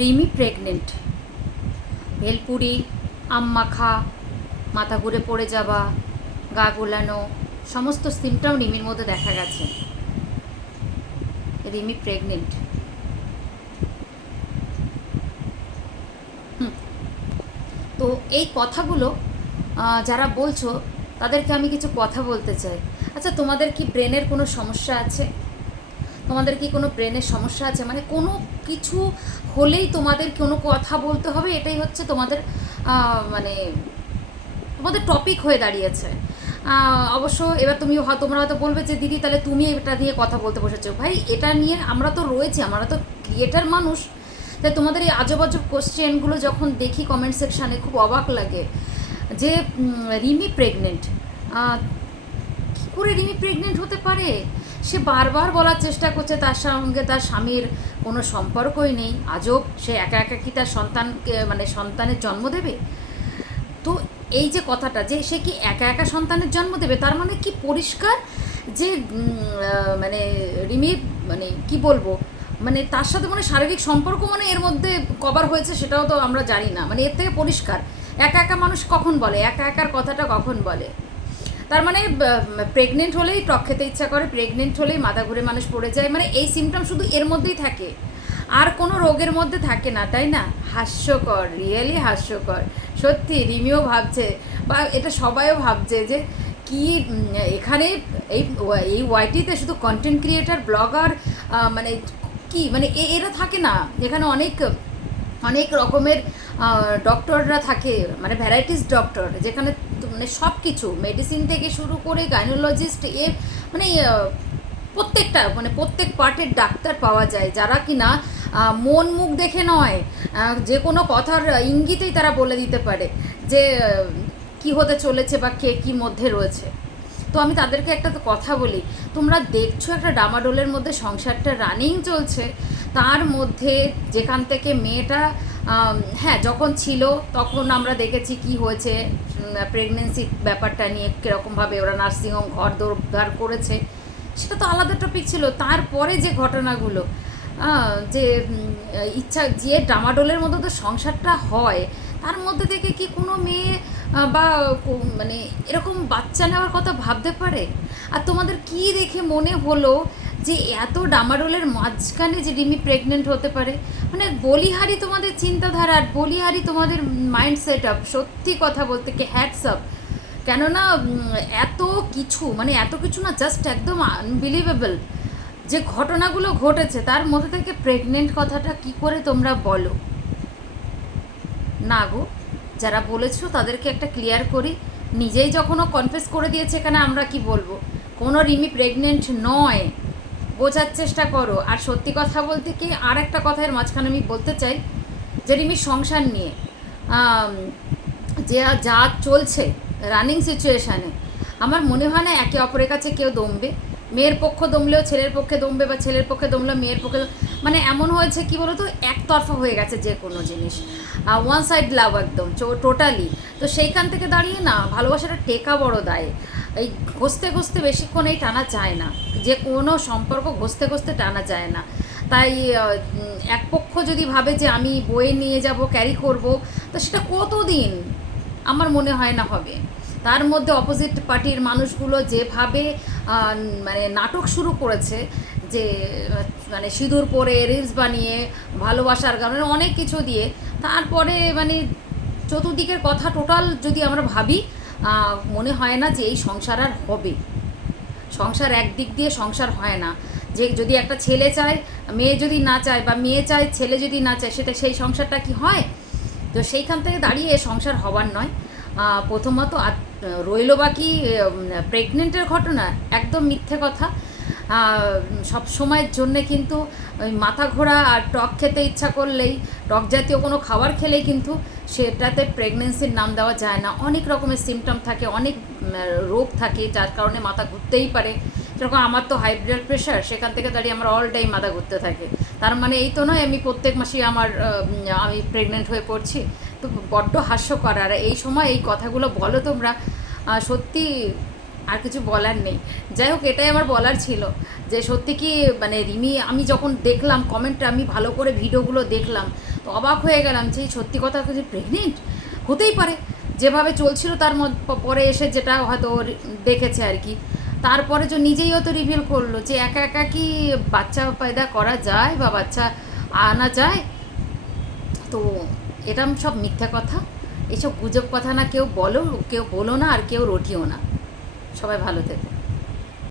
Rimi pregnant. Bhelpuri, আম মাখা, মাথা ঘুরে পড়ে যাওয়া, গা গোলানো, সমস্ত সিমটম রিমির মধ্যে দেখা গেছে। রিমি প্রেগনেন্ট। তো এই কথাগুলো যারা বলছো তাদেরকে আমি কিছু কথা বলতে চাই। আচ্ছা, তোমাদের কি ব্রেনের কোনো সমস্যা আছে? তোমাদের কি কোনো ব্রেনের সমস্যা আছে? মানে কোনো কিছু হলেই তোমাদের কোনো কথা বলতে হবে, এটাই হচ্ছে তোমাদের মানে তোমাদের টপিক হয়ে দাঁড়িয়েছে। অবশ্য এবার তোমরা হয়তো বলবে যে দিদি তাহলে তুমি এটা নিয়ে কথা বলতে বসেছো। ভাই, এটা নিয়ে আমরা তো রয়েছি, আমরা তো ক্রিয়েটার মানুষ। তাই তোমাদের এই আজব আজব কোশ্চেনগুলো যখন দেখি কমেন্ট সেকশানে খুব অবাক লাগে যে রিমি প্রেগনেন্ট। কী করে রিমি প্রেগনেন্ট হতে পারে? সে বারবার বলার চেষ্টা করছে তার সঙ্গে তার স্বামীর কোনো সম্পর্কই নেই। আজব, সে একা একা কি তার সন্তানকে মানে সন্তানের জন্ম দেবে? তো এই যে কথাটা যে সে কি একা একা সন্তানের জন্ম দেবে, তার মানে কি পরিষ্কার যে মানে রিমি মানে কি বলবো, মানে তার সাথে মানে শারীরিক সম্পর্ক মানে এর মধ্যে কভার হয়েছে, সেটাও তো আমরা জানি না। মানে এর থেকে পরিষ্কার একা একা মানুষ কখন বলে, একা একার কথাটা কখন বলে? তার মানে প্রেগনেন্ট হলেই টক খেতে ইচ্ছা করে, প্রেগনেন্ট হলেই মাথা ঘুরে মানুষ পড়ে যায়, মানে এই সিমটম শুধু এর মধ্যেই থাকে, আর কোনো রোগের মধ্যে থাকে না, তাই না? হাস্যকর, রিয়েলি হাস্যকর। সত্যি রিমিও ভাবছে বা এটা সবাইও ভাবছে যে কি এখানে এই এই ওয়াইটিতে শুধু কন্টেন্ট ক্রিয়েটার, ব্লগার মানে কি মানে এরা থাকে না, যেখানে অনেক অনেক রকমের ডক্টররা থাকে, মানে ভ্যারাইটিস ডক্টর, যেখানে মানে সব কিছু মেডিসিন থেকে শুরু করে গাইনোলজিস্ট মানে প্রত্যেকটা মানে প্রত্যেক পার্টের ডাক্তার পাওয়া যায়, যারা কিনা মন মুখ দেখে নয়, যে কোনো কথার ইঙ্গিতেই তারা বলে দিতে পারে যে কি হতে চলেছে বা কে কি মধ্যে রয়েছে। তো আমি তাদেরকে একটা তো কথা বলি, তোমরা দেখছো একটা ডামাডোলের মধ্যে সংসারটা রানিং চলছে, তার মধ্যে যেখান থেকে মেয়েটা হ্যাঁ যখন ছিল তখন আমরা দেখেছি কি হয়েছে, প্রেগনেন্সি ব্যাপারটা নিয়ে কীরকমভাবে ওরা নার্সিংহোম ঘর দৌড় করেছে, সেটা তো আলাদা টপিক ছিল। তারপরে যে ঘটনাগুলো যে ইচ্ছা যে ডামাডোলের মধ্যে তো সংসারটা হয়, তার মধ্যে থেকে কি কোনো মেয়ে বা মানে এরকম বাচ্চা নেওয়ার কথা ভাবতে পারে? আর তোমাদের কি দেখে মনে হলো যে এত ডামাডোলের মাঝখানে যে রিমি প্রেগনেন্ট হতে পারে? মানে বলিহারি তোমাদের চিন্তাধারা, আর বলিহারি তোমাদের মাইন্ড সেট আপ। সত্যি কথা বলতে কি হ্যাটস আপ। কেননা এত কিছু মানে এত কিছু না, জাস্ট একদম আনবিলিভেবল যে ঘটনাগুলো ঘটেছে, তার মধ্যে থেকে প্রেগনেন্ট কথাটা কি করে তোমরা বলো? না গো, যারা বলেছো তাদেরকে একটা ক্লিয়ার করি, নিজেই যখন ও কনফেস করে দিয়েছে, এখানে আমরা কি বলবো? কোনো রিমি প্রেগনেন্ট নয়, বোঝার চেষ্টা করো। আর সত্যি কথা বলতে কি আর একটা কথার মাঝখানে আমি বলতে চাই যে রিমির সংসার নিয়ে যে যা চলছে রানিং সিচুয়েশানে, আমার মনে হয় না একে অপরের কাছে কেউ দমবে। মেয়ের পক্ষ দমলেও ছেলের পক্ষে দমবে, বা ছেলের পক্ষে দমলেও মেয়ের পক্ষে, মানে এমন হয়েছে কি বলো তো, একতরফা হয়ে গেছে যে কোনো জিনিস, ওয়ান সাইড লাভ একদম টোটালি। তো সেইখান থেকে দাঁড়িয়ে না ভালোবাসাটা টেকা বড় দায়। এই ঘষতে ঘষতে বেশিক্ষণ এই টানা যায় না, যে কোনো সম্পর্ক ঘষতে ঘষতে টানা যায় না। তাই এক পক্ষ যদি ভাবে যে আমি বয়ে নিয়ে যাব, ক্যারি করব, তো সেটা কতদিন আমার মনে হয় না হবে। তার মধ্যে অপোজিট পার্টির মানুষগুলো যেভাবে মানে নাটক শুরু করেছে, যে মানে সিঁদুর পরে রিলস বানিয়ে ভালোবাসার গানের অনেক কিছু দিয়ে, তারপরে মানে চতুর্দিকের কথা টোটাল যদি আমরা ভাবি, মনে হয় না যে এই সংসার আর হবে। সংসার একদিক দিয়ে সংসার হয় না, যে যদি একটা ছেলে চায়, মেয়ে যদি না চায়, বা মেয়ে চায় ছেলে যদি না চায়, সেটা সেই সংসারটা কি হয়? তো সেইখান থেকে দাঁড়িয়ে সংসার হবার নয়। প্রথমত আর রইল বাকি প্রেগনেন্টের ঘটনা, একদম মিথ্যে কথা। সব সময়ের জন্যে কিন্তু ওই মাথা ঘোরা আর টক খেতে ইচ্ছা করলেই, টক জাতীয় কোনো খাবার খেলেই কিন্তু সেটাতে প্রেগনেন্সির নাম দেওয়া যায় না। অনেক রকমের সিমটম থাকে, অনেক রোগ থাকে, যার কারণে মাথা ঘুরতেই পারে। যেরকম আমার তো হাই ব্লাড প্রেশার, সেখান থেকে দাঁড়িয়ে আমার অল টাইম মাথা ঘুরতে থাকে। তার মানে এই তো নয় আমি প্রত্যেক মাসেই আমি প্রেগনেন্ট হয়ে পড়ছি। তো বড্ড হাস্যকর। আর এই সময় এই কথাগুলো বলো তোমরা, সত্যি আর কিছু বলার নেই। যাই হোক, এটাই আমার বলার ছিল যে সত্যি কি মানে রিমি, আমি যখন দেখলাম কমেন্টটা, আমি ভালো করে ভিডিওগুলো দেখলাম, তো অবাক হয়ে গেলাম যে এই সত্যি কথা যে প্রেগনেন্ট হতেই পারে, যেভাবে চলছিল তার পরে এসে যেটা হয়তো ও দেখেছে আর কি, তারপরে যে নিজেইও তো রিভিল করলো যে একা একা কি বাচ্চা পয়দা করা যায় বা বাচ্চা আনা যায়। তো এটা সব মিথ্যা কথা, এসব গুজব কথা না, কেউ বলো না আর কেউ রটিও না। সবাই ভালো থেকো।